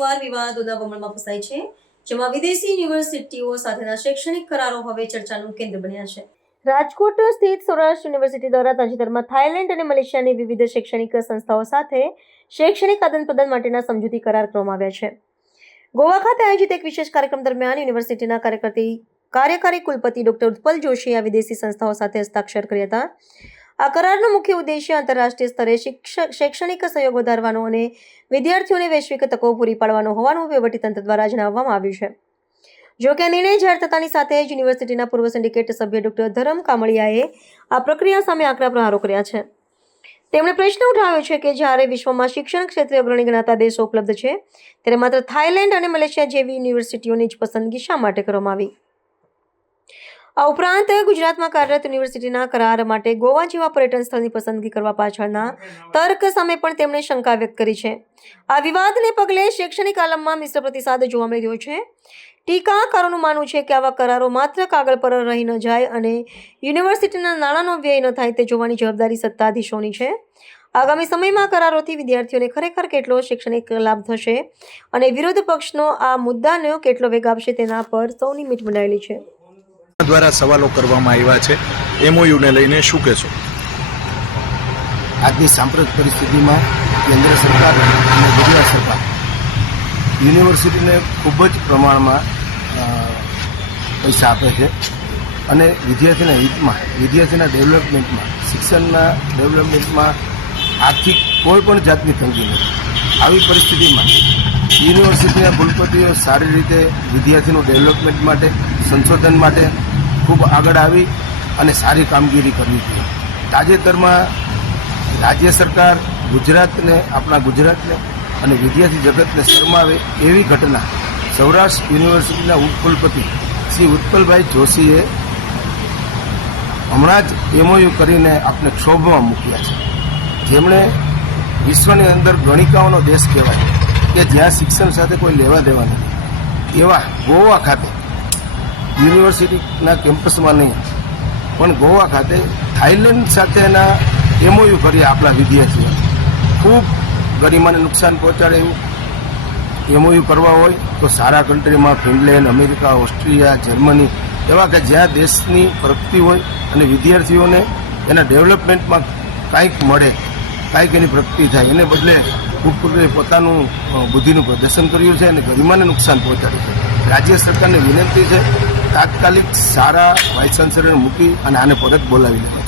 એકવાર વિવાદોના વમળમાં ફસાઈ છે, જેમાં વિદેશી યુનિવર્સિટીઓ સાથેના શૈક્ષણિક કરારો હવે ચર્ચાનું કેન્દ્ર બન્યા છે। રાજકોટ સ્થિત સૌરાષ્ટ્ર યુનિવર્સિટી દ્વારા તાજેતરમાં થાઇલેન્ડ અને મલેશિયાની વિવિધ શૈક્ષણિક સંસ્થાઓ સાથે શૈક્ષણિક આદાન-પ્રદાન માટેના સમજૂતી કરાર કરવામાં આવ્યા છે। ગોવા ખાતે આયોજિત એક વિશેષ કાર્યક્રમ દરમિયાન યુનિવર્સિટીના કાર્યકારી કુલપતિ ડોક્ટર ઉત્પલ જોશીએ આ વિદેશી સંસ્થાઓ સાથે હસ્તાક્ષર કર્યા હતા। આ કરારનો મુખ્ય ઉદ્દેશ્ય આંતરરાષ્ટ્રીય સ્તરે શૈક્ષણિક સહયોગ વધારવાનો અને વિદ્યાર્થીઓને વૈશ્વિક તકો પૂરી પાડવાનો હોવાનું વહીવટીતંત્ર દ્વારા જણાવવામાં આવ્યું છે। જો કે આ નિર્ણય જાહેર થતાની સાથે જ યુનિવર્સિટીના પૂર્વ સિન્ડિકેટ સભ્ય ડોક્ટર ધરમ કામળિયાએ આ પ્રક્રિયા સામે આકરા પ્રહારો કર્યા છે। તેમણે પ્રશ્ન ઉઠાવ્યો છે કે જ્યારે વિશ્વમાં શિક્ષણ ક્ષેત્રે અગ્રણી ગણાતા દેશો ઉપલબ્ધ છે, ત્યારે માત્ર થાઇલેન્ડ અને મલેશિયા જેવી યુનિવર્સિટીઓની જ પસંદગી શા માટે કરવામાં આવી? આ ઉપરાંત ગુજરાતમાં કાર્યરત યુનિવર્સિટીના કરાર માટે ગોવા જેવા પર્યટન સ્થળની પસંદગી કરવા પાછળના તર્ક સામે પણ તેમણે શંકા વ્યક્ત કરી છે। આ વિવાદને પગલે શૈક્ષણિક આલમમાં મિશ્ર પ્રતિસાદ જોવા મળી રહ્યો છે। ટીકાકારોનું માનવું છે કે આવા કરારો માત્ર કાગળ પર રહી ન જાય અને યુનિવર્સિટીના નાણાંનો વ્યય ન થાય તે જોવાની જવાબદારી સત્તાધીશોની છે। આગામી સમયમાં કરારોથી વિદ્યાર્થીઓને ખરેખર કેટલો શૈક્ષણિક લાભ થશે અને વિરોધ પક્ષનો આ મુદ્દાનો કેટલો વેગ આપશે તેના પર સૌની મીટ મંડાયેલી છે। દ્વારા સવાલો કરવામાં આવ્યા છે, એમઓયુને લઈને શું કહેશો? આજની સાંપ્રત પરિસ્થિતિમાં કેન્દ્ર સરકાર અને ગુજરાત સરકાર યુનિવર્સિટીને ખૂબ જ પ્રમાણમાં પૈસા આપે છે અને વિદ્યાર્થીના હિતમાં, વિદ્યાર્થીના ડેવલપમેન્ટમાં, શિક્ષણના ડેવલપમેન્ટમાં આર્થિક કોઈ પણ જાતની તંગી નથી। આવી પરિસ્થિતિમાં યુનિવર્સિટીના કુલપતિઓ સારી રીતે વિદ્યાર્થીનું ડેવલપમેન્ટ માટે, સંશોધન માટે ખૂબ આગળ આવી અને સારી કામગીરી કરવી જોઈએ। તાજેતરમાં રાજ્ય સરકાર આપણા ગુજરાતને અને વિદ્યાર્થી જગતને શરમાવે એવી ઘટના સૌરાષ્ટ્ર યુનિવર્સિટીના ઉપકુલપતિ શ્રી ઉત્પલભાઈ જોશીએ હમણાં જ એમઓયુ કરીને આપણે ક્ષોભમાં મૂક્યા છે, જેમણે વિશ્વની અંદર ગણિકાઓનો દેશ કહેવાય કે જ્યાં શિક્ષણ સાથે કોઈ લેવા દેવા નથી એવા ગોવા ખાતે યુનિવર્સિટીના કેમ્પસમાં નહીં પણ ગોવા ખાતે થાઇલેન્ડ સાથેના એમઓયુ કરી આપણા વિદ્યાર્થીઓ ખૂબ ગરિમાને નુકસાન પહોંચાડે એવું એમઓયુ કરવા હોય તો સારા કન્ટ્રીમાં ફિનલેન્ડ, અમેરિકા, ઓસ્ટ્રેલિયા, જર્મની એવા કે જ્યાં દેશની પ્રગતિ હોય અને વિદ્યાર્થીઓને એના ડેવલપમેન્ટમાં કાંઈક મળે, કાંઈક એની પ્રગતિ થાય, એને બદલે ઉપકુલપતિએ પોતાનું બુદ્ધિનું પ્રદર્શન કર્યું છે અને ગરિમાને નુકસાન પહોંચાડ્યું છે। રાજ્ય સરકારને વિનંતી છે તાત્કાલિક સારા વાઇસ ચાન્સલરને મૂકી અને આને પરત બોલાવી લે।